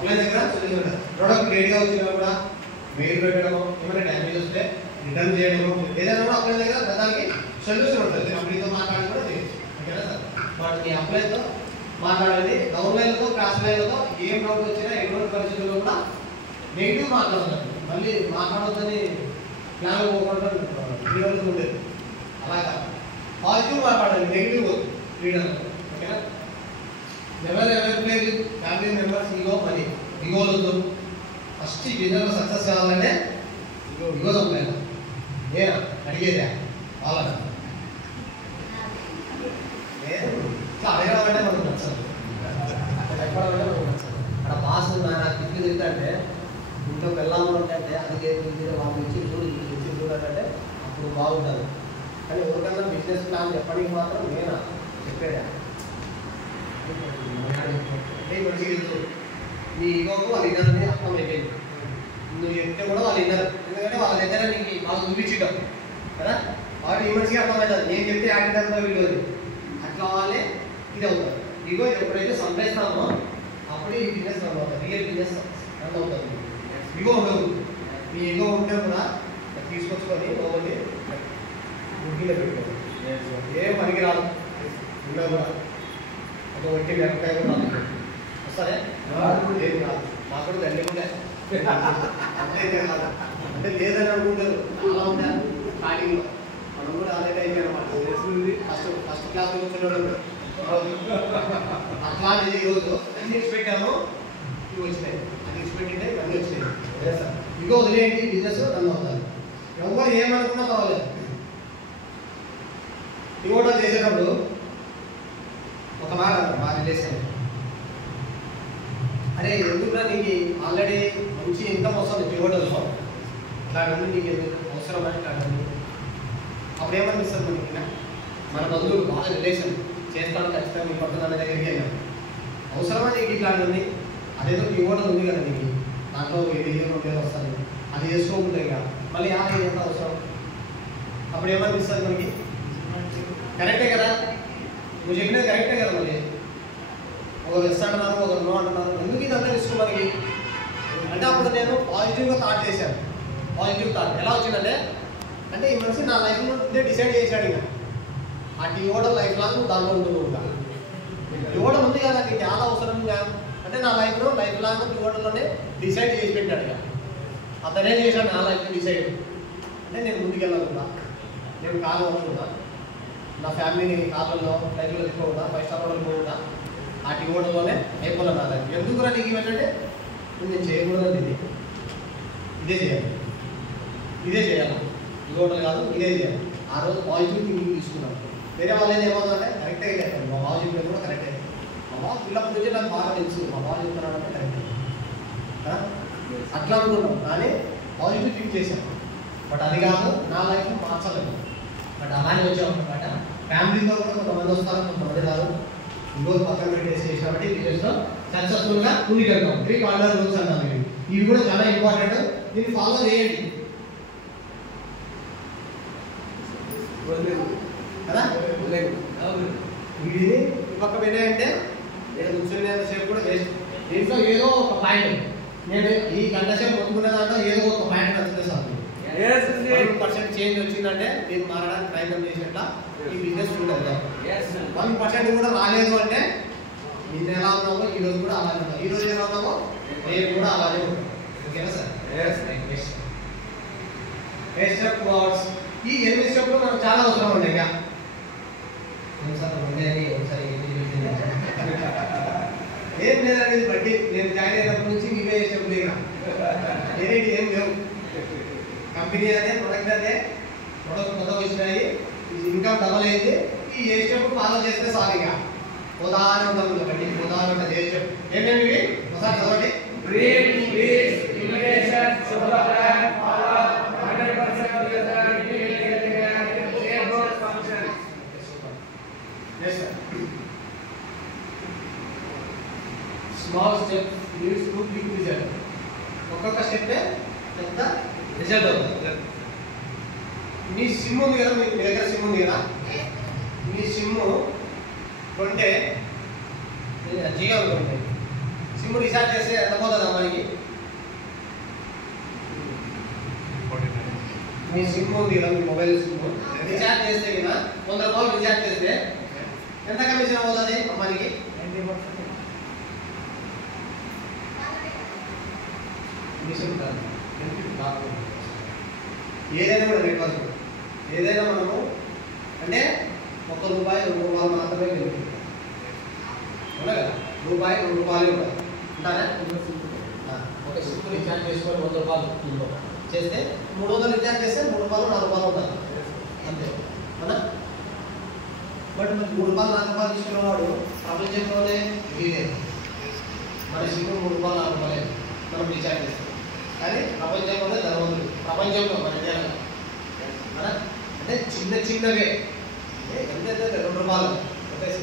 Offline దగ్గర solution ఉంటుంది. Product లేట్గా వచ్చినా కూడా మెయిల్ పెట్టడము, ఏమైనా డ్యామేజ్ వస్తే రిటర్న్ చేయడము, ఏదైనా కూడా ఆఫ్లైన్ దగ్గర దానికి సొల్యూషన్ ఉంటుంది. కంపెనీతో మాట్లాడి కూడా చేయొచ్చు. ఓకేనా సార్? బట్ మీ ఆఫ్లైన్తో మాట్లాడేది డౌన్లైన్తో క్రాస్ లైన్లతో ఏం డౌట్ వచ్చినా ఎటువంటి పరిస్థితుల్లో కూడా నెగిటివ్ మాట్లాడతారు. మళ్ళీ మాట్లాడొద్దని ప్లాన్ పోకుండా వీడియోలో ఉండేది. అలాగా పాజిటివ్ మాట్లాడాలి, నెగిటివ్ లీడర్. ఓకేనా? ఎవరు play with family members ego money. ఈగోలతో ఫస్ట్ ఈ బిజినెస్ సక్సెస్ కావాలంటే ఈగో చంపలేదు. నేనా అడిగేదా వాళ్ళని ఇట్లా అడగడం అంటే మనకు నచ్చదు, చెప్పడం అంటే మనకు నచ్చదు. అక్కడ బాస్ నాకు తిట్లు తింటే ఇంట్లో వెళ్ళాము అంటే అది వాళ్ళు ఇచ్చి చూడాలంటే అప్పుడు బాగుంటుంది. కానీ ఎవరికన్నా బిజినెస్ ప్లాన్ చెప్పడానికి మాత్రం నేనా చెప్పేదా నీ ఈగోకు వాళ్ళు ఇద్దరిని అర్థం అయిపోయింది. నువ్వు చెప్తే కూడా వాళ్ళు ఇద్దరు, ఎందుకంటే వాళ్ళ దగ్గర నీకు వాళ్ళు చూపించడం కదా, వాడు ఈ మనిషికి అర్థమవుతుంది. నేను చెప్తే యాక్టింగ్ వీడియో అట్లా వాళ్ళే ఇది అవుతారు. ఈగో ఎప్పుడైతే సంపాదిస్తామో అప్పుడు ఈ బిజినెస్ రన్ అవుతుంది, రియల్ బిజినెస్ రన్ అవుతుంది. ఈగో ఉండదు. మీ ఈగో ఉంటే కూడా తీసుకొచ్చుకొని లోపలి గుడ్డీలో పెట్టుకోవాలి. ఏం పనికి రాదు ఉండవు కూడా. ఒక వట్టి మిరపకాయ కూడా రాదు వస్తారే ఏం కాదు. మాకు కూడా దండి కూడా అంతే కాదు అంటే లేదని అనుకుంటారు. అలా ఉంటారు స్టార్టింగ్లో. మనం కూడా అదే టైం అనమాట. ఫస్ట్ క్లాస్ కూర్చున్నాడు అట్లాంటిది. ఈరోజు అన్ని ఎక్స్పెక్టాము ఇవి వచ్చినాయి, అది ఎక్స్పెక్ట్ ఇవన్నీ వచ్చినాయి. సార్ ఇగో వదిలేంటి బిజినెస్ రన్ అవుతారు. ఎవరు ఏమనుకున్నా పర్వాలేదు. ఇగోటో చేసేటప్పుడు ఒక మాట మా రిలేషన్, అరే ఎందుకురా నీకు ఆల్రెడీ మంచి ఇన్కమ్ వస్తుంది పివోటల్లో, ఇట్లాంటి నీకు ఎందుకు అవసరమని ఇట్లాంటి. అప్పుడు ఏమనిపిస్తుంది మనకి, మన బంధువులు బాగా రిలేషన్ చేస్తాను ఖచ్చితంగా మీ పడుతుంది అనే దగ్గరికి వెళ్ళాను. అవసరమా నీకు ఇట్లాంటి? అదేదో పివోటల్ ఉంది కదా నీకు, దాంట్లో 1000 వస్తుంది, అది చేసుకోకుంటాయి కదా మళ్ళీ ఎంత అవసరం. అప్పుడు ఏమనిపిస్తుంది మనకి, కరెక్టే కదా నువ్వు చెప్పినది కరెక్టే కదా. మళ్ళీ ఒకరు ఎస్ అంటున్నారు, ఒకరు నో అంటున్నారు, ఎందుకు ఇదంతా రిస్క్ మనకి అంటే. అప్పుడు నేను పాజిటివ్గా థాట్ చేశాను. పాజిటివ్ థాట్ ఎలా వచ్చిందంటే, అంటే ఈ మనిషి నా లైఫ్లో ఉంటే డిసైడ్ చేశాడు. ఇక ఆ టీఓడల్ లైఫ్ లాంగ్ దాంట్లో ఉంటుంది ఉంటా. టీఓడల్ ఉంది కదా నీకు చాలా అవసరం అంటే నా లైఫ్లో లైఫ్ లాంగ్ టీఓడల్లోనే డిసైడ్ చేసి పెట్టాడు. ఇక అతనే చేశాడు నా లైఫ్ డిసైడ్. అంటే నేను ముందుకెళ్ళాలనుకున్నా, నేను కాలు అనుకున్నా, నా ఫ్యామిలీని కార్లలో లైఫ్లో తీసుకోకుండా 5 స్టార్ హోటల్ పోకుండా ఆ టీఓడల్లోనే అయిపోలే నా లైఫ్. ఎందుకురా నీకు ఇవన్నీ నేను చేయకూడదు, ఇదే చేయాలి, ఇదే చేయాలి, టీఓడల్ కాదు ఇదే చేయాలి. ఆ రోజు పాజిటివ్ థింకింగ్ తీసుకున్నాను. వేరే వాళ్ళు ఏది ఏమవుతుందంటే కరెక్టే చెప్పాను, మా బాబు చెప్పేది కూడా కరెక్టే. మా బాబు పిల్లప్పటి నుంచి నాకు బాగా తెలుసు, మా బాబు చెప్తున్నాడంటే కరెక్టే అట్లా అనుకున్నాం. కానీ పాజిటివ్ థింక్ చేశాను. బట్ అది కాదు నా లైఫ్ మార్చలేదు. బట్ అలానే వచ్చామన్నమాట. ఫ్యామిలీతో కూడా కొంతమంది వస్తారు, కొంతమంది రాదు. ఇంకోటి పక్కన పెట్టేసి చేసినప్పటి బిజినెస్లో సక్సెస్ఫుల్గా ముందుకెళ్తాం. 3 కార్నర్ రూల్స్ అన్నాను. ఇవి కూడా చాలా ఇంపార్టెంట్, దీన్ని ఫాలో చేయండి కదా. వీడిని పక్క పెట్టాయంటే నేను కూర్చునేంతసేపు కూడా వేస్ట్. దీంట్లో ఏదో ఒక పాయింట్, నేను ఈ గంట సేపు మొత్తుకునే దాంట్లో ఏదో ఒక పాయింట్ నచ్చితే సార్ 1% చేంజ్ వచ్చిందంటే నేను మారడానికి ప్రయత్నం చేసేట్లా ఈ బిజినెస్ ఉండదు. 1% కూడా రాలేదు అంటే నేను ఎలా ఉన్నామో ఈ రోజు కూడా అలాగే ఉన్నాం, ఈ రోజు ఎలా ఉన్నామో రేపు కూడా అలాగే ఉంటాం. ఓకేనా సార్? స్టెప్ వర్డ్స్ ఈ 8 స్టెప్లు మనకు చాలా అవసరం ఉన్నాయి. ఇక ఏం లేదండి బట్టి నేను జాయిన్ అయినప్పటి నుంచి ఇవే స్టెప్లు. ఇక ఏరేంటి ఏం లేవు. కంపెనీ అదే, ప్రొడక్ట్ అదే, ప్రొడక్ట్ కొత్తగా వచ్చినాయి, ఇన్కమ్ డబల్ అయింది. ఈ ఏ స్టెప్ ఫాలో చేస్తే సార్ ఇక ఉదాహరణ ఉంటుంది. బట్టి ఉదాహరణ ఏ స్టెప్ ఏమేమి ఒకసారి చదవండి. Small step leads to big result. ఒక్కొక్క స్టెప్ పెద్ద రిజల్ట్ అవుతుంది. మీ సిమ్ ఉంది కదా, మీ దగ్గర సిమ్ ఉంది కదా, మీ సిమ్ కొంటే జియో అనుకోండి, సిమ్ సిమ్ రీఛార్జ్ చేస్తే ఎంత పోతుంది మనకి? మీ సిమ్ ఉంది కదా, మీ మొబైల్ సిమ్ రీఛార్జ్ చేస్తే కదా 100 రూపాయలు రీఛార్జ్ చేస్తే ఎంత కమిషన్ అవుతుంది మనకి? ఏదైనా కూడా నెట్వర్క్ ఏదైనా మనము అంటే ₹1 ₹2 మాత్రమే బెనిఫిట్. అవునా కదా? రూపాయి ₹2 ఉంటుంది ఉంటారా? ఒక సిమ్ రీఛార్జ్ చేసుకొని ₹100 చేస్తే 300 రీఛార్జ్ చేస్తే ₹3 ₹4 ఉంటుంది అంతే. అవునా? బట్ మరి ₹3 ₹4 తీసుకున్నవాడు ప్రపంచంలోనే వీడే. మన సిమ్ ₹3 ₹4 మనం రీఛార్జ్ చేస్తాం. కానీ ప్రపంచంలోనే ధనవంతులు ప్రపంచంలో మన ఇండియాలో అంటే చిన్న చిన్నవే ఎంత ₹2 కొట్టేసి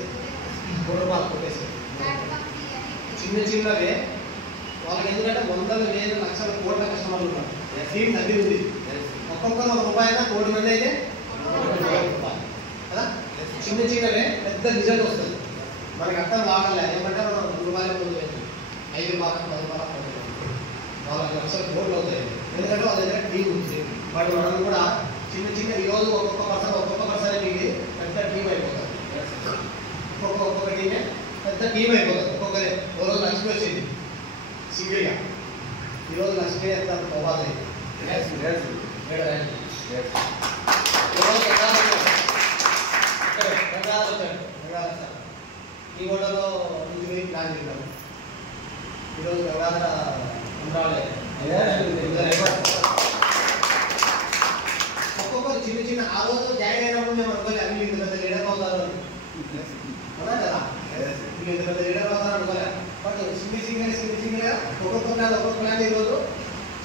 ₹3 కొట్టేసి చిన్న చిన్నవే వాళ్ళకి ఎందుకంటే వందల వేల లక్షల కోట్ల కస్టమర్లు ఉన్నారు. టీం తగ్గింది ఒక్కొక్కరు ₹1 అయినా కోటి మంది అయితే కదా. చిన్న చిన్నవే పెద్ద రిజల్ట్ వస్తుంది. మనకి అర్థం కావట్లే ఏమంటే మనం ₹2 ముందు ₹5 ₹10 4 లక్షల కోట్లు అవుతాయి. ఎందుకంటే వాళ్ళ దగ్గర టీం ఉంది. బట్ మనం కూడా చిన్న చిన్న ఈరోజు ఒక్కొక్క పర్సన్ మీకు పెద్ద టీం అయిపోతుంది. ఒక్కొక్క టీమే పెద్ద టీం అయిపోతుంది. ఒక్కొక్కరే ఓ రోజు లక్ష్మి వచ్చింది సింగిల్గా, ఈరోజు లక్ష్మి ఎంత పోవాలి ఈ హోటల్లో నుంచి ప్లాన్ చేద్దాం. ఈరోజు గంగాధర ఒక్కొక్కరు చిన్న చిన్న ఆ రోజు జాయిన్ అయినప్పుడు మేము అనుకోలే అవి ఇంత పెద్ద లీడర్ అవుతారు అన్నా కదా, ఇంత పెద్ద లీడర్ అవుతారు అనుకోలే. బట్ సింగిల్గా ఒక్కొక్క ప్లాన్ ఈరోజు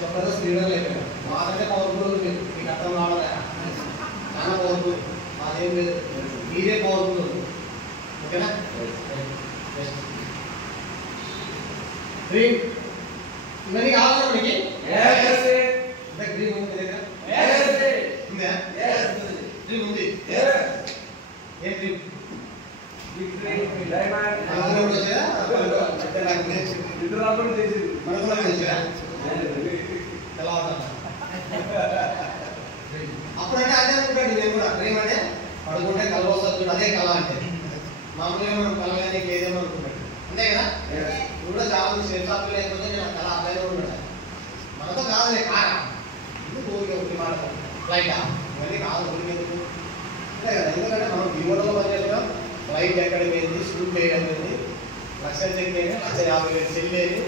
జబర్దస్త్ లీడర్లు అయిపోయారు. మాకంటే పవర్ఫుల్ మీకు అర్థం కావాలి, చాలా పవర్ఫుల్. మాదేం లేదు, మీరే పవర్ఫుల్. ఓకేనా? డ్రీమ్ ఇవన్నీ కావాలా మనకి? డ్రీమ్ ఉంది దగ్గర ఉందా? డ్రీమ్ ఉంది. ఏం డ్రీమ్? అప్పుడంటే అదే అనుకుంటాడు నేను కూడా. డ్రీమ్ అంటే పడుకుంటే కళ వస్తుంది, అదే కళ అంటే. మామూలుగా మనం కళగానే లేదేమో అనుకుంటాడు, అంతే కదా? ఇప్పుడు కూడా చాలా మంది సేఫ్ షాప్ లేకపోతే నేను కళ అబ్బాయిలో ఉంటాడు. మనతో కాదులే కారా ఊరికి మాట ఫ్లైటా ఇవన్నీ కాదు ఊరికి ఎందుకు అంతే కదా. ఎందుకంటే మనం వివోలో పనిచేస్తాం. ఫ్లైట్ ఎక్కడ పోయింది, షూట్ వేయడం పోయింది, లక్షలు చెక్ అయింది, 1,50,000 సెల్ అయింది,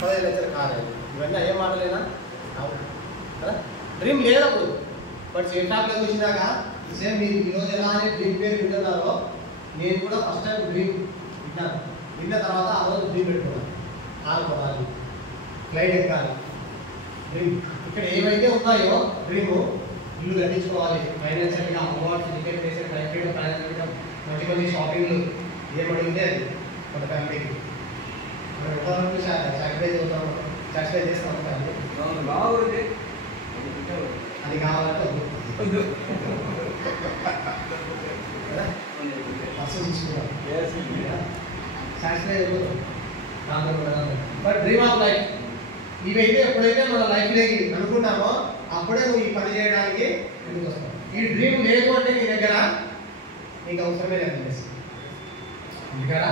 15 లక్షలు కాదు. ఇవన్నీ అయ్యే మాటలేనా? కదా. డ్రీమ్ లేదు అప్పుడు. బట్ సేఫ్ షాప్లోకి వచ్చినాక సేమ్ మీరు ఈరోజు ఎలా అని డ్రీమ్ పేరు వింటున్నారో నేను కూడా ఫస్ట్ టైం డ్రీమ్ విన్నాను. విన్న తర్వాత ఆ రోజు డ్రీమ్ పెట్టుకున్నాను. ఆడుకోవాలి, ఫ్లైట్ ఎక్కాలి, డ్రీమ్. ఇక్కడ ఏవైతే ఉన్నాయో డ్రీము, ఇల్లు కట్టించుకోవాలి, ఫైనాన్షియల్గా అమ్మవారికి టికెట్ వేసే ఫ్లైట్ ప్లాన్ చేయడం, మంచి షాపింగ్లు ఏమడిగితే అది మన ఫ్యామిలీకి. మనం ఎంతవరకు సాక్రిఫైస్ అవుతాం, సాక్రిఫైస్ చేస్తాం ఫ్యామిలీ. అది కావాలంటే పర్సన్ తీసుకున్నాం సాటిస్ఫై అయిపోతాం. బట్ డ్రీమ్ ఆఫ్ లైఫ్ ఇవైతే ఎప్పుడైతే మన లైఫ్లోకి అనుకున్నామో అప్పుడే నువ్వు ఈ పని చేయడానికి ఎందుకు వస్తావు. ఈ డ్రీమ్ లేదు అంటే నీ దగ్గర నీకు అవసరమే లేదు. ఎందుకరా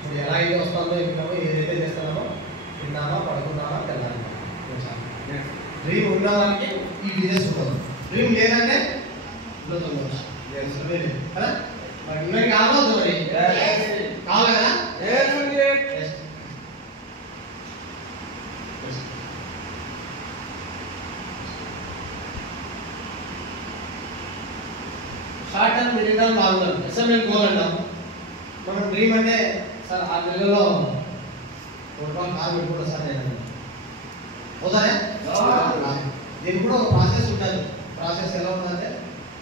నువ్వు ఎలా అయితే వస్తుందో ఇంట్లో ఏదైతే చేస్తున్నామో తిన్నామా, పడుకున్నామా, తెల్లాలి. డ్రీమ్ ఉన్న వాళ్ళకి ఈ బిజినెస్ ఉంటుంది. డ్రీమ్ లేదంటే కదా. మరి ఇవన్నీ కావాలి మరి కావాలి కదా. Short term, middle term, long term, SML goal అంటాం. మనం డ్రీమ్ అంటే సార్ 6 నెలల్లో రూపాయలు కారు పెట్టుకుంటా సార్ నేను అవుతానే. దీనికి కూడా ఒక ప్రాసెస్ ఉంటుంది. ప్రాసెస్ ఎలా ఉంటుందంటే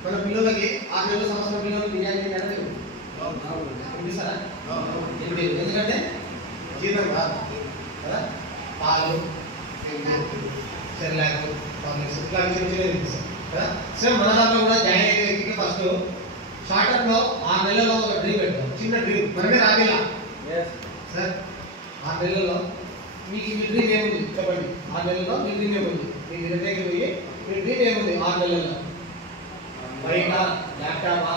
మన పిల్లలకి 6 నెలల సంవత్సరం పిల్లలకి బిర్యానీ తినిపిస్తారా? ఎందుకంటే జీర్ణం కాదు కదా. పాలు, సెర్లాక్, ఇట్లా చిన్న చిన్న తినిపిస్తాం కదా. సేమ్ మన దాంట్లో కూడా జాయిన్ అయ్యే వ్యక్తికి ఫస్ట్ షార్ట్ టర్మ్ లో 6 నెలల్లో ఒక డ్రీమ్ పెడతాం. చిన్న డ్రీమ్ మనమే రాగేలా సార్ 6 నెలల్లో మీకు మీ డ్రీమ్ ఏముంది చెప్పండి. 6 నెలల్లో మీ డ్రీమ్ ఏముంది? మీకు దగ్గరికి పోయి మీ డ్రీమ్ ఏముంది 6 నెలల్లో? బైకా, ల్యాప్టాపా?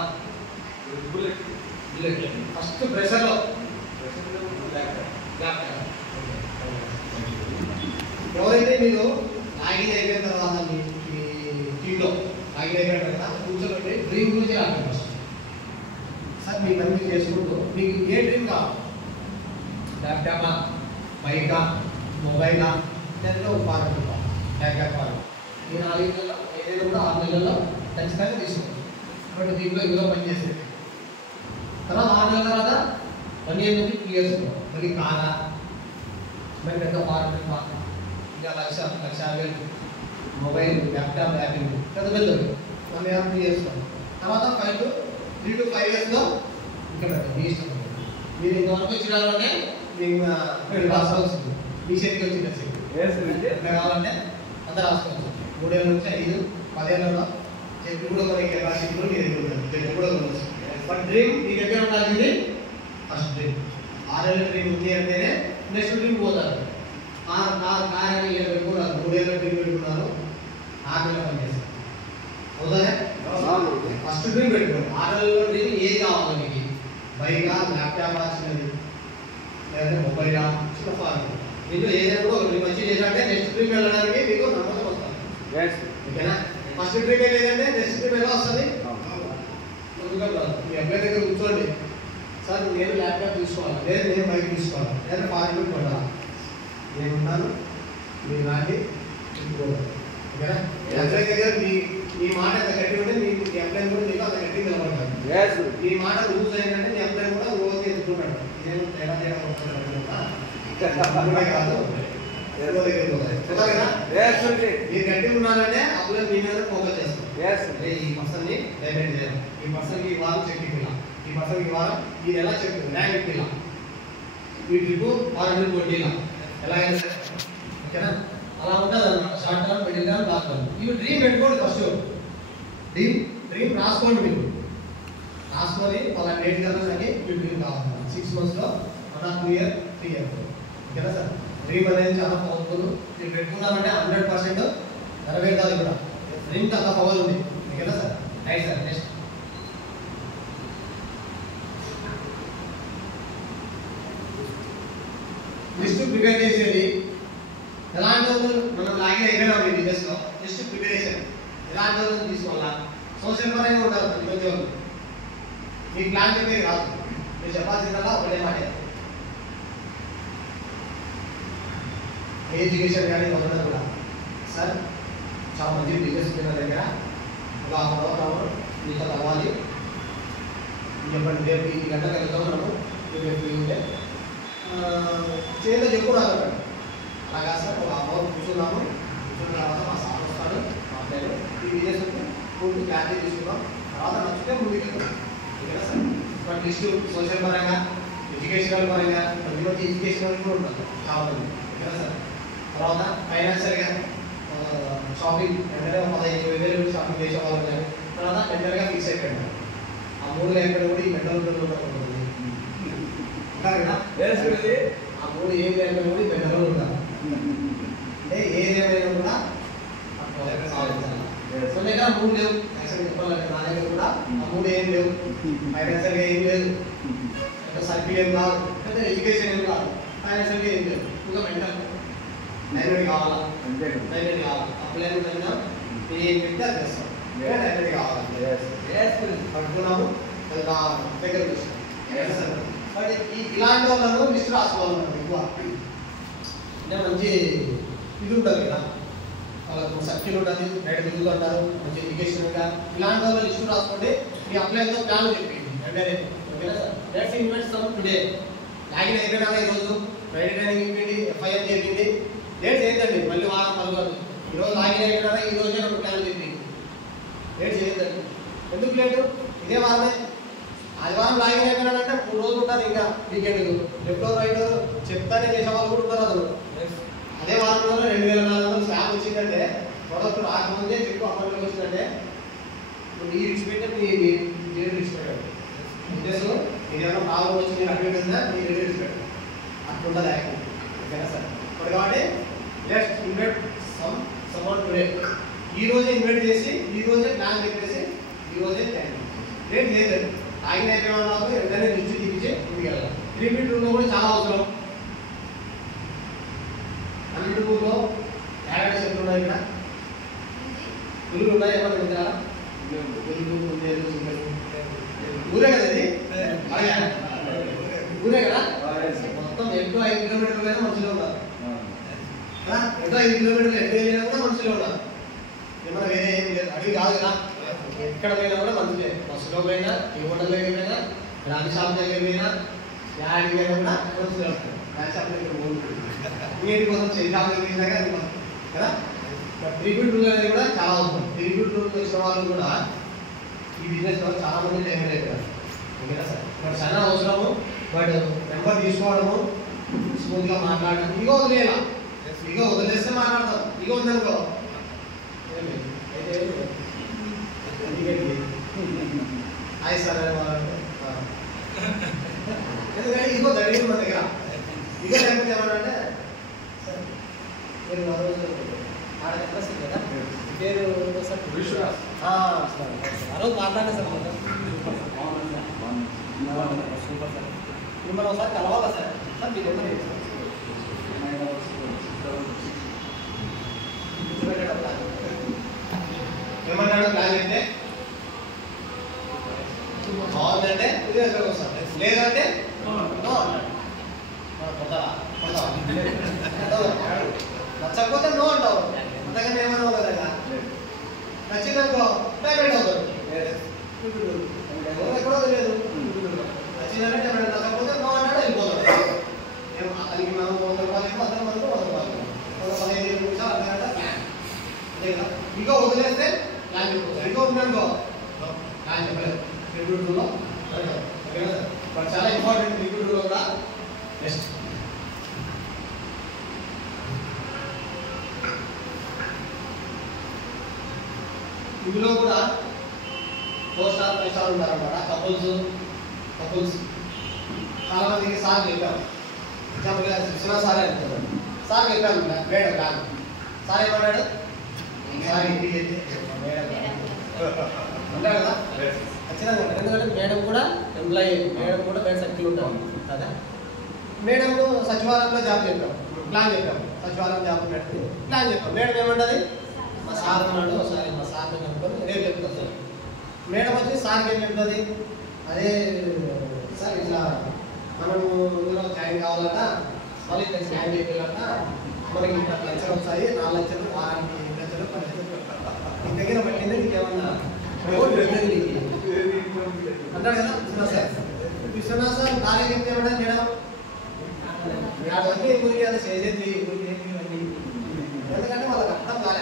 ఫస్ట్ ప్రెషర్లో ల్యాప్టాప్. ఎవరైతే మీరు లాగిన్ అయిపోయిన తర్వాత మీ టీంలో లాగిన్ అయిపోయిన తర్వాత కూర్చోబెట్టి డ్రీమ్ గురించి రాకండి. ఫస్ట్ సార్ మీ పని మీరు చేసుకుంటూ మీకు ఏ డ్రీమ్ కావాలి? ల్యాప్టాపా, బైకా, మొబైలా, దాంట్లో ఒక పార్ట్ ల్యాప్టాప్ పార్ట్. ఈ 4 నెలల్లో ఏదైనా కూడా 6 నెలల్లో ఖచ్చితంగా తీసుకోండి. కాబట్టి దీంట్లో ఇందులో పని చేసేది. తర్వాత 6 నెలల తర్వాత పని ఏంటంటే క్లియర్స్ మళ్ళీ కాదా, మరి పెద్ద పార్ట్ ఇంకా 1,50,000 మొబైల్, ల్యాప్టాప్, యాపిల్ పెద్ద పెద్దవి మళ్ళీ 3 years తర్వాత 3 to 5 yearsలో ఇంకా మీ ఇష్టం. మీరు ఇంతవరకు వచ్చినారంటే మీకు రాసుకోవాల్సింది మీ చేతికి వచ్చింది. ఎట్లా కావాలంటే అంత రాసుకోవచ్చు. 3 ఏళ్ళ నుంచి 5, 10 ఏళ్ళలో చెప్పి కూడా కొన్ని కెపాసిటీలో మీరు ఎదుగుతారు. చెప్పి కూడా ఉండవచ్చు. బట్ డ్రీమ్ మీకు ఎక్కడ ఉండాల్సింది? First dream. 6 ఏళ్ళ డ్రీమ్ ఉంది అంటేనే నెక్స్ట్ డ్రీమ్ పోతారు. కార్యాన్ని 7 పెట్టుకున్నారు, 3 ఏళ్ళ డ్రీమ్ పెట్టుకున్నారు, 6 నెలలు పనిచేస్తారు. అవుతానే ఫస్ట్ డ్రీమ్ పెట్టుకోండి. 6 నెలల డ్రీమ్ ఏది కావాలి మీకు? బైకా, ల్యాప్టాప్ చిన్నది, లేదంటే మొబైలా, చిన్న ఫార్మ్. మీరు ఏదైనా కూడా ఒకటి మంచి చేశారంటే నెక్స్ట్ డ్రీమ్ వెళ్ళడానికి మీకు నమ్మకం వస్తుంది. ఓకేనా? ఫస్ట్ డ్రీమ్ లేదంటే నెక్స్ట్ డ్రీమ్ ఎలా వస్తుంది? మీ అబ్బాయి దగ్గర కూర్చోండి. సార్ నేను ల్యాప్టాప్ తీసుకోవాలి, లేదు నేను బైక్ తీసుకోవాలి, లేదా ఫార్మ్ కొట్టాలి. నేను ఉంటాను, మీరు నాటి చెప్పుకోవాలి. ఓకేనా? మీ అబ్బాయి దగ్గర మీ మాట ఎంత గట్టి ఉంటే మీ అబ్బాయి కూడా మీకు అంత గట్టి నిలబడతారు. మీ మాట లూజ్ అయిందంటే మీ అబ్బాయి కూడా ఓకే ఎత్తుకుంటాడు. ఇదేమో తేడా తేడా వస్తుంది కాదు. మీరు గట్టి ఉన్నారంటే అప్పుడు మీ మీద ఫోకస్ చేస్తారు. ఈ పర్సన్ని డైవర్ట్ చేయాలి, ఈ పర్సన్కి ఈ వారం చెక్ ఇవ్వాలి, ఈ పర్సన్కి ఈ వారం ఇది ఎలా చెక్ ర్యాంక్ ఇవ్వాలి, ఈ ట్రిప్ 600 కొట్టిలా ఎలా అయినా సరే. ఓకేనా? అలా ఉంటుంది అన్నమాట. Short term, middle term, long term. ఇవి డ్రీమ్ పెట్టుకోండి. ఫస్ట్ డ్రీమ్ రాసుకోండి. మీరు రాసుకొని వాళ్ళ డేట్ కన్నా నాకు మీ డ్రీమ్ కావాలి. 6 monthsలో 1 year 3 years. ఓకేనా సార్? డ్రీమ్ అనేది చాలా పవర్ఫుల్. మీరు పెట్టుకున్నారంటే 100% నెరవేరుతుంది కూడా. డ్రీమ్కి అంత పవర్ ఉంది. ఓకేనా sir? Right sir. Next list prepare చేసేది ఎలాంటి వాళ్ళు మనం లాగిన్ అయిపోయినాం ఈ బిజినెస్లో. లిస్ట్ ప్రిపరేషన్ ఎలాంటి వాళ్ళు తీసుకోవాలా? సోషల్ పరంగా ఉంటారు ప్రతి వాళ్ళు. మీ ప్లాన్ చెప్పేది కాదు, మీరు చెప్పాల్సిందల్లా ఒకటే మాట. ఎడ్యుకేషన్ కానీ మొదలైన కూడా సార్ చాలా మంది బిజినెస్ ఉన్న దగ్గర ఇలా అవర్ మీతో కలవాలి చెప్పండి. రేపు ఈ గంటకు వెళ్తాం మనము, రేపు ఉంటే చేతిలో చెప్పు రాదు. అలాగా సార్ ఒక అవర్ కూర్చున్నాము, కూర్చున్న తర్వాత మా సార్ వస్తాడు, మాట్లాడు ఈ బిజినెస్ పూర్తి క్లారిటీ తీసుకున్నాం. తర్వాత నచ్చితే ముందుకు వెళ్తాం. ఓకేనా సార్? బట్ లిస్టు సోషల్ పరంగా, ఎడ్యుకేషనల్ పరంగా ప్రతి మంది ఎడ్యుకేషనల్ కూడా ఉంటారు చాలా మంది. ఓకేనా సార్? తర్వాత ఫైనాన్షియల్గా షాపింగ్ వెంటనే 15,000 షాపింగ్ చేసే వాళ్ళు కానీ తర్వాత మెంటల్గా ఫిక్స్ అయిపోయాడు. ఆ 3 లేకపోతే కూడా ఈ మెంటల్ ఉంటారు కదా. ఆ 3 ఏం లేకపోతే కూడా ఈ మెంటల్ ఉంటారు. అంటే ఏదేమైనా కూడా సో దగ్గర 3 లేవు. యాక్చువల్గా చెప్పాలంటే నా దగ్గర కూడా ఆ 3 ఏం లేవు. ఫైనాన్షియల్గా ఏం లేదు, సర్కిల్ ఏం కాదు, అంటే ఎడ్యుకేషన్ ఏం కాదు, ఫైనాన్షియల్గా ఏం లేదు, ఇంకా మెంటల్ లైబ్రరీ కావాలా? లైబ్రరీ కావాలి. అప్పుడు ఏం విధంగా ఏం పెడితే అది చేస్తాం. లైబ్రరీ కావాలి పట్టుకున్నాము, దగ్గర చూస్తాం. బట్ ఇలాంటి వాళ్ళను లిస్ట్ రాసుకోవాలన్నమాట. ఎక్కువ అంటే మంచి ఇది ఉంటుంది కదా, వాళ్ళకు సర్కిల్ ఉంటుంది, బయట తిరుగుతుంటారు, మంచి ఎడ్యుకేషన్గా. ఇలాంటి వాళ్ళ లిస్టు రాసుకోండి. మీ అప్లైతో ప్లాన్ చెప్పింది వెంటనే. ఓకేనా sir? Let's invest some today. Login అయిపోయినా ఈరోజు బయట ట్రైనింగ్ ఇప్పింది, FIR చెప్పింది. డేట్ చేయొద్దండి, మళ్ళీ వారం పలుకోదు. ఈరోజు లాగిన్ అయిపోయినా ఈ రోజే 2 ప్లాన్లు చెప్పింది. డేట్ చేయొద్దండి. ఎందుకు లేటు? ఇదే వారమే. ఆదివారం లాగిన్ అయిపోయినాడంటే 3 రోజులు ఉంటారు. ఇంకా వీకెండ్ లెఫ్ట్ రైట్ చెప్తానే చేసే వాళ్ళు కూడా ఉంటారు. అసలు అదే వారంలో 2,400 స్లాబ్ వచ్చిందంటే ప్రొడక్ట్ రాకముందే చెప్పు అమౌంట్కి వచ్చిందంటే నీ రిచ్ పెట్టే నీ రిచ్ పెట్టాడు. బిజినెస్ ఏదైనా ప్రాబ్లం వచ్చి నేను అడ్మిట్ ఉందా నీ రిచ్ పెట్టాడు. అట్లుంటుంది active. Just invite some today. ఈ రోజే ఇన్వైట్ చేసి ఈ రోజే ప్లాన్ చెప్పేసి ఈ రోజే ప్లాన్ రేట్ లేదు. ఆగిన అయిపోయిన వాళ్ళకు వెంటనే లిస్ట్ తీపించి ఇంటికి వెళ్ళాలి. 3 feet రూమ్లో కూడా చాలా అవసరం. అన్నింటి ఊళ్ళో యాడెస్ ఎట్లు ఉన్నాయి ఇక్కడ పులులు ఉన్నాయి ఏమన్నా దగ్గర పులులు ఉండేది ఊరే కదా ఇది ఊరే కదా మొత్తం ఎక్కువ 5 కిలోమీటర్లు అయినా మనుషులు ఉన్నారు కదా. ఎక్కువ 5 కిలోమీటర్లు ఎక్కువ వెళ్ళినా కూడా మనుషులు ఉన్నారు. ఏమన్నా వేరే ఏం లేదు అడిగి కాదు కదా. ఎక్కడ పోయినా కూడా మనుషులే. బస్సులో పోయినా ఏ హోటల్ దగ్గర పోయినా రాణి షాప్ దగ్గర పోయినా యాడికి పోయినా కూడా మనుషులు ఉంటారు. రాణి షాప్ దగ్గర పోతుంది ఇంటి కోసం షాప్ దగ్గర పోయినా కదా. 3 feet రూల్ అనేది కూడా చాలా అవసరం. 3 feet రూల్ వచ్చిన వాళ్ళు కూడా ఈ బిజినెస్ లో చాలా మంది టైం అయిపోయారు. ఓకేనా సార్? బట్ చాలా అవసరము. బట్ నెంబర్ తీసుకోవడము స్మూత్గా మాట్లాడడం ఇగో వదిలేలా ఇగో వదిలేస్తే మాట్లాడతాం. ఇగో ఉందనుకో హాయ్ సార్ ఎందుకంటే ఇగో ధైర్యం మన దగ్గర ఇగో లేకపోతే ఏమన్నా మీరు ఆడ అడ్రస్ కదా పేరు ఆ రోజు మాట్లాడే సార్ సూపర్ సార్. మిమ్మల్ని ఒకసారి కలవాలా సార్? సార్ మీరు ఏమన్నాడు ప్లాన్ అంటే బాగుందంటే వస్తాం లేదంటే నచ్చకపోతే నో అంటావు. అంతకన్నా ఏమన్నావు కదా. నచ్చిందనుకో పేమెంట్ అవుతారు ఎక్కడో తెలియదు. నచ్చిందంటే నచ్చకపోతే నో అన్నాడు వెళ్ళిపోతాడు. అతనికి మనం 100 రూపాయలు అతను మనకు 100 రూపాయలు 15 నిమిషాలు అర్థగంట ప్లాన్ అంతే కదా. ఇంకా వదిలేస్తే ప్లాన్ చెప్పుకోవచ్చు. ఇంకా ఉందనుకో ప్లాన్ చెప్పలేదు. రివ్యూలో ఓకేనా సార్? బట్ చాలా ఇంపార్టెంట్ రివ్యూలో కూడా బెస్ట్. ఇందులో కూడా 4 స్టార్ 5 స్టార్ ఉంటారన్నమాట. కపుల్స్ చాలా మందికి సార్ చెప్పారు. ఎగ్జాంపుల్గా శిక్షణ సారే అంటారు. సార్ చెప్పాను మేడం కాదు. సార్ ఏమన్నాడు సార్ ఇంటికి అంటారు కదా ఖచ్చితంగా. ఎందుకంటే మేడం కూడా ఎంప్లాయీ, మేడం కూడా బయట సర్కిల్ ఉంటాం కదా. మేడం సచివాలయంలో జాబ్ చెప్పాం, ప్లాన్ చెప్పాం. సచివాలయం జాబ్ పెట్టి ప్లాన్ చెప్పాం. మేడం ఏమంటుంది మా సార్ అన్నాడు ఒకసారి మా సార్ని కనుక్కొని రేపు చెప్తాను సార్. మేడం వచ్చి సార్కి ఏం చెప్తుంది అదే సార్ ఇట్లా మనము ఇందులో జాయిన్ కావాలట మళ్ళీ ఇట్లా జాయిన్ చేయగలట మనకి ఇంత లక్షలు వస్తాయి 4 లక్షలు వారానికి 8 లక్షలు 10 లక్షలు నీ దగ్గర పట్టింది నీకేమన్నా అంటాడు కదా విశ్వనాథ్ సార్. విశ్వనాథ్ సార్ భార్య చెప్తే ఏమంటారు మేడం అవన్నీ ఊరికి అది చేసేది ఊరికి ఇవన్నీ ఎందుకంటే వాళ్ళకి అర్థం కాలే.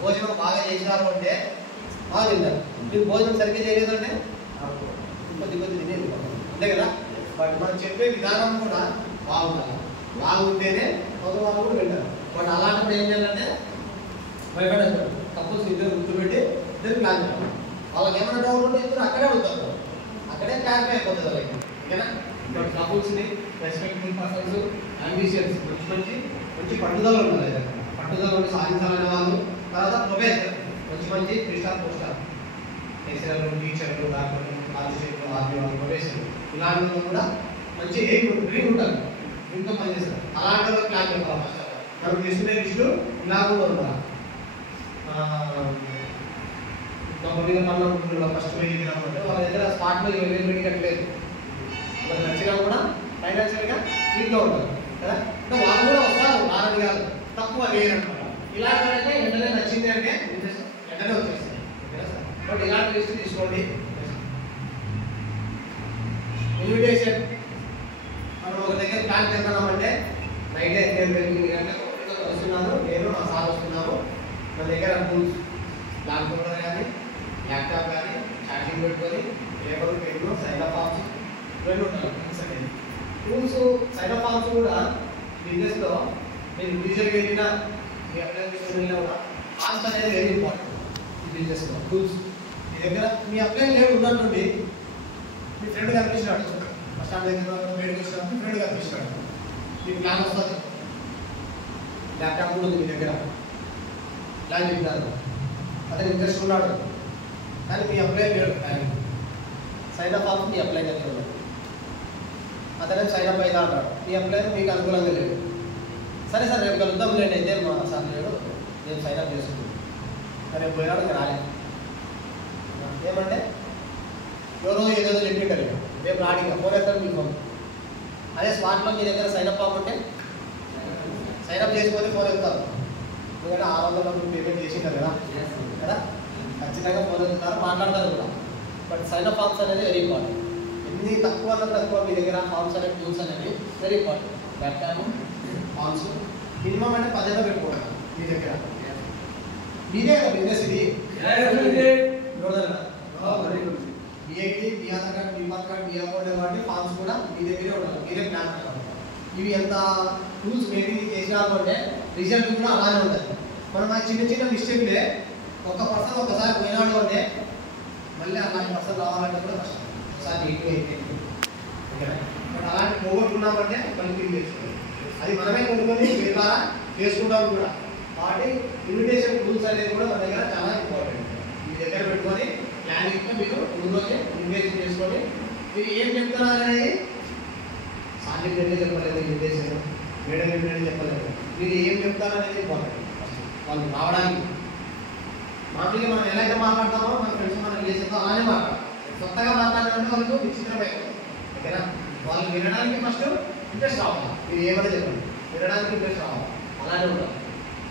భోజనం బాగా చేసినారు అంటే బాగా తింటారు. మీరు భోజనం సరిగ్గా చేయలేదంటే కొద్ది తినేది అంతే కదా. బట్ మనం చెప్పే విధానం కూడా బాగుండాలి. బాగుంటేనే మొదటి వాళ్ళు కూడా వింటారు. బట్ అలాంటప్పుడు ఏం చేయాలంటే భయపడతారు. కపుల్స్ ఇద్దరు గుర్తుపెట్టి ఇద్దరు ప్లాన్ చేయాలి. వాళ్ళకి ఏమైనా డౌట్ ఉంటే ఇద్దరు అక్కడే ఉంటారు, అక్కడే క్లారిఫై అయిపోతుంది వాళ్ళకి. ఓకేనా? బట్ కపుల్స్ని రెస్పెక్ట్ఫుల్ పర్సన్స్, అంబిషియన్స్ మంచి పట్టుదల ఉండాలి. పట్టుదల ఉండి సాధించాలనే వాళ్ళు. తర్వాత ప్రొఫెసర్ మంచి 3 స్టార్ 4 స్టార్ టీచర్లు, డాక్టర్లు, కానిస్టేబుల్, ఆర్మీ వాళ్ళు, ప్రొఫెసర్ ఇలాంటి వాళ్ళు కూడా మంచి డ్రీమ్ ఉంటారు. డ్రీమ్తో పనిచేస్తారు. అలాంటి వాళ్ళు ప్లాన్ చెప్పాలి. ఫస్ట్ మనం తీసుకునే లిస్టు ఇలా కూడా ఉండాలి. కంపెనీలో పనులు ఫస్ట్ అంటే వాళ్ళ దగ్గర స్పాట్లో అవైలబిలిటీ కట్టలేదు. వాళ్ళకి నచ్చినా కూడా ఫైనాన్షియల్గా వీక్గా ఉంటారు కదా. వాళ్ళు కూడా వస్తారు ఆరని కాదు, తక్కువ లేరనమాట. ఇలాంటి వెంటనే నచ్చింది అంటే వెంటనే వచ్చేస్తుంది. బట్ ఇలాంటి లిస్ట్ తీసుకోండి. ఇన్విటేషన్ మనం ఒక దగ్గర ప్లాన్ చేస్తున్నామంటే నైట్ 8 గంటలకు వస్తున్నాను, నేను మా సార్ వస్తున్నాము. మన దగ్గర టూల్స్ ప్లాన్ పేపర్ కానీ ల్యాప్టాప్ కానీ చాటింగ్ పెట్టుకొని paper pen sign up forms రెండు ఉంటాయి. టూల్స్ సైన్ అప్ ఫామ్స్ కూడా బిజినెస్లో మీరు ఇండివిజువల్గా వెళ్ళినా మీ అప్లైన్ వెళ్ళినా కూడా ఫామ్స్ అనేది వెరీ ఇంపార్టెంట్. ఈ బిజినెస్లో టూల్స్ మీ దగ్గర మీ అప్లైన్ లేవు ఉన్నట్టుండి మీ ఫ్రెండ్ కనిపించినాడు, బస్ స్టాండ్ దగ్గర బయటకు వచ్చినప్పుడు ఫ్రెండ్ కనిపించినాడు, మీకు ప్లాన్ వస్తుంది, ల్యాప్టాప్ కూడా ఉంది మీ దగ్గర, ప్లాన్ చెప్పినారు, అతను ఇంట్రెస్ట్ ఉన్నాడు కానీ మీ అప్లై లేడు, సైన్ అప్ ఆఫ్ మీ అప్లై దగ్గర ఉన్నాడు, అతనే సైన్ అప్ అవుతా అంటాడు, మీ అప్లై మీకు అనుకూలంగా లేడు. సరే సార్ రేపు కలుద్దాం లేండి, అయితే మా సార్ లేడు, నేను సైన్ అప్ చేసుకుంటాను, రేపు పోయినాడు ఇంకా రాలేదు. ఏమంటే ఎవరో ఏదేదో చెప్పింటారు, రేపు రాడిగా ఫోన్ ఎత్తాడు మీ ఫోన్, అదే స్మార్ట్లో మీ దగ్గర సైన్ అప్ అవ్వకుంటే సైన్ అప్ చేసుకొని ఫోన్ ఎత్తారు, ఎందుకంటే 600 పేమెంట్ చేసింటారు కదా కదా ఖచ్చితంగా ఫోన్ ఎత్తుతారు, మాట్లాడతారు కూడా. బట్ సైన్ అప్ ఫార్మ్స్ అనేది వెరీ ఇంపార్టెంట్. ఎన్ని తక్కువ మీ దగ్గర ఫార్మ్స్ అనేవి టూల్స్ అనేవి very important. Laptop forms minimum అంటే 10 పెట్టుకోవాలి మీ దగ్గర. మీదే కదా బిజినెస్ ఇది, బిఐడి, మీ ఆధార్ కార్డ్, మీ పాన్ కార్డ్, మీ అకౌంట్ కాబట్టి ఫార్మ్స్ కూడా మీ దగ్గరే ఉండాలి, మీరే ప్లాన్ కావాలి. ఇవి ఎంత టూల్స్ మెయింటైన్ చేసినారు అంటే రిజల్ట్ కూడా అలానే ఉంటుంది. మనం ఆ చిన్న చిన్న మిస్టేక్లే ఒక పర్సన్ ఒకసారి పోయినాడు అంటే మళ్ళీ అలాంటి పర్సన్ రావాలంటే కూడా కష్టం, ఒకసారి నీట్గా అయిపోయింది ఓకేనా. బట్ అలాంటి పోగొట్టుకున్నామంటే మనం క్లీన్ చేసుకోవాలి, అది మనమే కొనుక్కొని ద్వారా చేసుకుంటాం కూడా. కాబట్టి ఇన్విటేషన్ టూల్స్ అనేది కూడా మన దగ్గర చాలా ఇంపార్టెంట్. మీ దగ్గర పెట్టుకొని ప్లాన్ ఇస్తే మీరు ముందు రోజే ఇన్వెస్ట్ చేసుకొని మీరు ఏం చెప్తున్నారు అనేది సాధ్యం చెప్పలేదు, ఇన్విటేషన్ మేడం ఏంటంటే చెప్పలేదు, మీరు ఏం చెప్తారు అనేది ఇంపార్టెంట్. వాళ్ళు రావడానికి మామూలుగా మనం ఎలా అయితే మాట్లాడతామో మన ఫ్రెండ్స్ మనం రిలేషన్తో అలానే మాట్లాడాలి. కొత్తగా మాట్లాడాలంటే వాళ్ళకు విచిత్రమైంది ఓకేనా. వాళ్ళు వినడానికి ఫస్ట్ ఇంట్రెస్ట్ రావాలి, మీరు ఏమైనా చెప్పండి, వినడానికి ఇంట్రెస్ట్ రావాలి, అలానే ఉండాలి.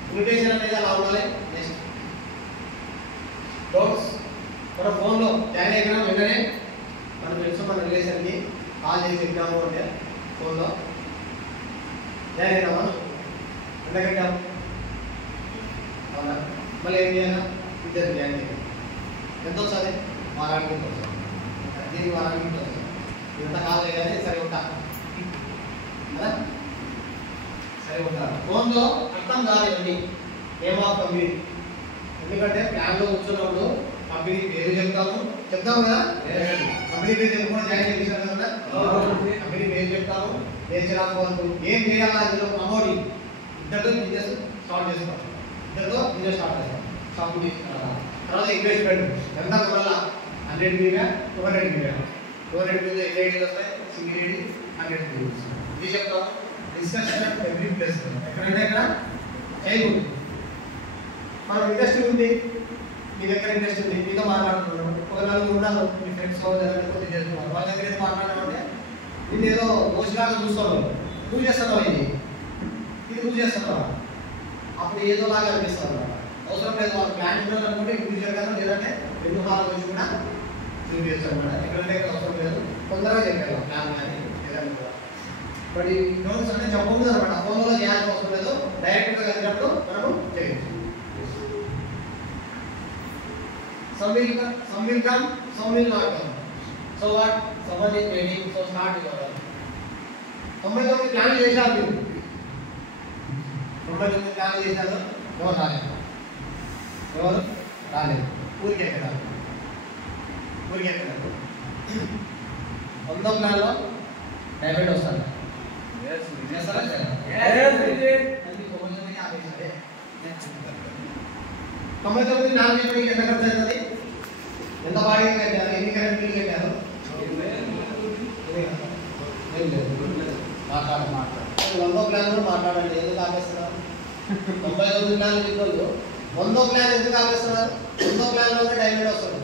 ఇన్విటేషన్ అనేది అలా ఉండాలి. నెక్స్ట్ డౌట్స్ మన ఫోన్లో జాయిన్ అయినా వెంటనే మన ఫ్రెండ్స్ మన రిలేషన్కి కాల్ చేసి చెప్పినాము అంటే ఫోన్లో జాయిన్ అయినామా ఎంత కట్టాము అవునా, మళ్ళీ ఏం చేయాలా ఇద్దరు జాయిన్ చేయాలి. ఎంత వస్తుంది వారానికి వస్తుంది, దీనికి వారానికి వస్తుంది, ఇదంతా కాల్ చేయాలి. సరే ఉంటా కదా, సరే ఉంటా. ఫోన్లో అర్థం కాదు ఇవన్నీ నేమ్ ఆఫ్ కంపెనీ, ఎందుకంటే ప్లాన్లో కూర్చున్నప్పుడు కంపెనీ పేరు చెప్తాము కదా, కంపెనీ పేరు చెప్పుకుంటే జాయిన్ చేయించారు కదా, కంపెనీ పేరు చెప్తాము, నేచర్ ఆఫ్ వర్క్, ఏం చేయాలా ఇందులో ప్రమోటింగ్, ఇద్దరితో బిజినెస్ స్టార్ట్ చేస్తాం, ఇద్దరితో బిజినెస్ స్టార్ట్ చేస్తాం, షాప్ తీసుకున్నాం. తర్వాత ఇన్వెస్ట్మెంట్ ఎంత కొనాలా, 100 మీద 200 మీద, 200 మీద ఎన్ని ఐడీలు వస్తాయి, సింగిల్ ఐడి 100 ఐడీస్, ఇది చెప్తాము. డిస్కషన్ ఎవ్రీ ప్లేస్, ఎక్కడంటే ఇక్కడ చేయకూడదు. మనం ఇంట్రెస్ట్ ఉంది, మీ దగ్గర ఇంట్రెస్ట్ ఉంది, మీతో మాట్లాడుతున్నాం, ఒక 4 ఉన్నారు మీ ఫ్రెండ్స్ లేదంటే కొద్దిగా చేస్తున్నారు, వాళ్ళ దగ్గర అయితే మాట్లాడాలంటే నేను ఏదో మోసలాగా చూస్తాను, నువ్వు చేస్తున్నావు ఇది నువ్వు చేస్తున్నావు, అప్పుడు ఏదోలాగా అనిపిస్తుంది అన్నమాట. అవసరం లేదు, వాళ్ళ ప్లాన్ ఉండాలనుకుంటే ఇండివిజువల్ గాను లేదంటే 2 హార్లు వచ్చి కూడా చూపించచ్చు అనమాట. ఎక్కడంటే ఇక్కడ అవసరం లేదు, తొందరగా చెప్పాను ప్లాన్ కానీ ఏదైనా కూడా. బట్ ఈ నోట్స్ అంటే చెప్పకూడదు అనమాట, ఫోన్లో చేయాల్సిన అవసరం లేదు, డైరెక్ట్గా కలిసినప్పుడు మనము చేయొచ్చు. Some will come, some will not come. So what? Someone is waiting, so start your work. 99 plan చేశారు మీరు, 99 ప్లాన్ చేశారు, ఎవరు రాలేదు, ఊరికి ఎక్కడారు, 100 ప్లాన్లో డైవర్ట్ వస్తారు. చేస్తారా? 99 ప్లాన్ చేయడానికి ఎంత ఖర్చు అవుతుంది, ఎంత బాడీ కట్టారు, ఎన్ని కరెంట్ బిల్లు కట్టారు, మాట్లాడాలి. 100 ప్లాన్ కూడా మాట్లాడండి, ఎందుకు ఆపేస్తున్నారు? 99 ప్లాన్ చెప్పారు, 100 ప్లాన్ ఎందుకు ఆపేస్తున్నారు? 100 ప్లాన్లో డైమండ్ వస్తుంది,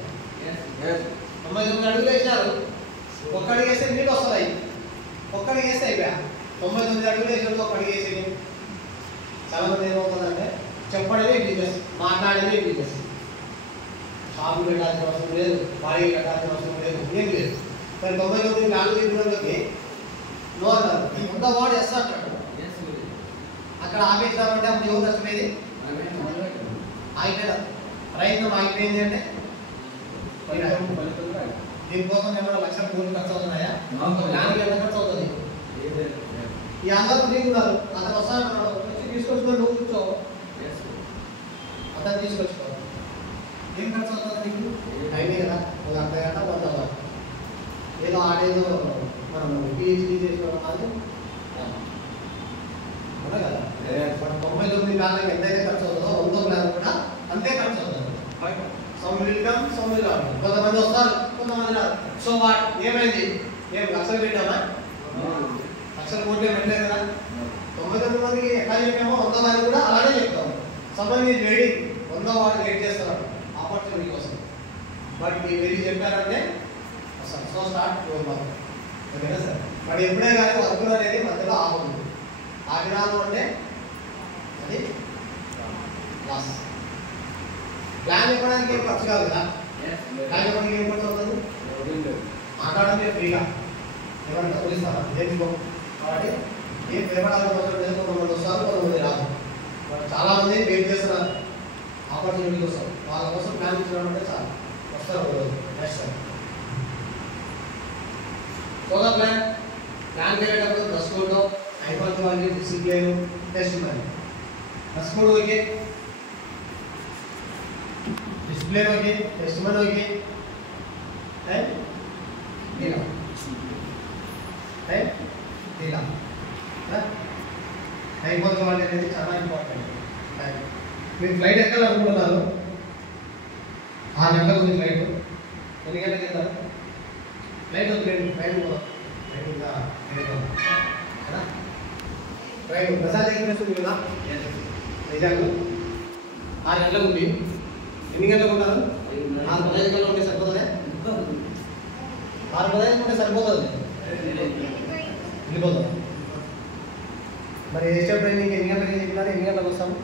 99 అడుగులు వేసినారు, ఒక్క అడుగు వేస్తే మీకు వస్తుంది, ఒక్క అడుగు వేస్తే అయిపోయా. 99 అడుగులు వేసినప్పుడు ఒక్క అడుగు వేసి చాలా మంది ఏమవుతుందంటే చెప్పడమే బిజినెస్, మాట్లాడమే బిజినెస్. షాపు పెట్టాల్సిన అవసరం లేదు, బాడీ కట్టాల్సిన అవసరం లేదు, ఏం లేదు. మరి 99 ప్లాన్లు చెప్పినోళ్ళకి నో అన్నారు, 100 వాడు ఎస్ అంటాడు, అక్కడ ఆపేస్తామంటే అప్పుడు ఎవరు నష్టమేది? ఆగిపోయినా ప్రయత్నం ఆగిపోయింది అంటే దీనికోసం ఏమైనా 1,00,000 కోట్లు ఖర్చు అవుతున్నాయా? ప్లాన్కి ఎంత ఖర్చు అవుతుంది? ఈ అందరూ తిరుగుతున్నారు, అతను వస్తాను తీసుకొచ్చుకొని నువ్వు కూర్చో, అతను తీసుకొచ్చుకో, ఏం ఖర్చు అవుతుంది నీకు? టైమే కదా, ఒక అర్ధగంట 100 అవర్, ఏదో ఆడేదో మనం పిహెచ్డీ చేసుకోవడం కాదు. అవునా కదా? 99 ప్లాన్లకు ఎంతైతే ఖర్చు అవుతుందో 100 ప్లాన్ కూడా అంతే ఖర్చు అవుతుంది. Some will come, some will రాదు. కొంతమంది వస్తారు, కొంతమంది రాదు. సో వాట్ ఏమైంది? ఏం లక్షలు పెట్టామా? లక్షలు కోట్లు పెట్టలేదు కదా. 99 మందికి ఎట్లా చెప్పామో 100 మంది కూడా అలానే చెప్తాము. సమ్ ఈజ్ వెయిటింగ్, 100 వాడు వెయిట్ చేస్తున్నారు ఆపర్చునిటీ కోసం. బట్ మీరు చెప్పారంటే అసలు సో స్టార్ట్ వర్క్. ఓకేనా సార్? బట్ ఎప్పుడే కానీ వర్క్ అనేది మధ్యలో ఆపదు. ఆగినాను అంటే అది లాస్. ప్లాన్ చెప్పడానికి ఏం ఖర్చు కాదు కదా. ప్లాన్ చెప్పడానికి ఏం ఖర్చు అవుతుంది? మాట్లాడడం ఫ్రీగా ఏమైనా డబ్బులు ఇస్తారా? ఏమికో కాబట్టి ఏం పేపర్ అవసరం లేదు. కొంతమంది వస్తారు, కొంతమంది రాదు. చాలా మంది వెయిట్ చేస్తున్నారు ఆపర్చునిటీ కోసం. వాళ్ళ కోసం ప్లాన్ ఇచ్చడం అంటే చాలా వస్తారు. నెక్స్ట్ సోలార్ ప్లాన్ చేసేటప్పుడు డ్రెస్ కోడ్, హైపర్చువాలిటీ, discipline, test money. Dress code okay, discipline okay, test money okay, and డీలా హైపర్చువాలిటీ అనేది చాలా ఇంపార్టెంట్. మీరు ఫ్లైట్ ఎక్కాలనుకుంటున్నారు, 6 గంటలకు ఉంది ఫ్లైట్. ఎన్ని గంటలకు వెళ్తారు? ఫ్లైట్ ట్రైన్ ఇంకా కదా. ట్రైన్ ప్రసాద్ ఎక్స్ప్రెస్ ఉంది కదా, నిజంగా 6 గంటలకు ఉంది. ఎన్ని గంటలకు ఉంటారు? 6:15 గంటలు ఉంటే సరిపోతుంది. 6:15 ఉంటే సరిపోతుంది, వెళ్ళిపోతుంది. మరి ఏషియా ట్రైన్ ఎన్ని గంటలకి చెప్పినారు? ఎన్ని గంటలకు వస్తాము?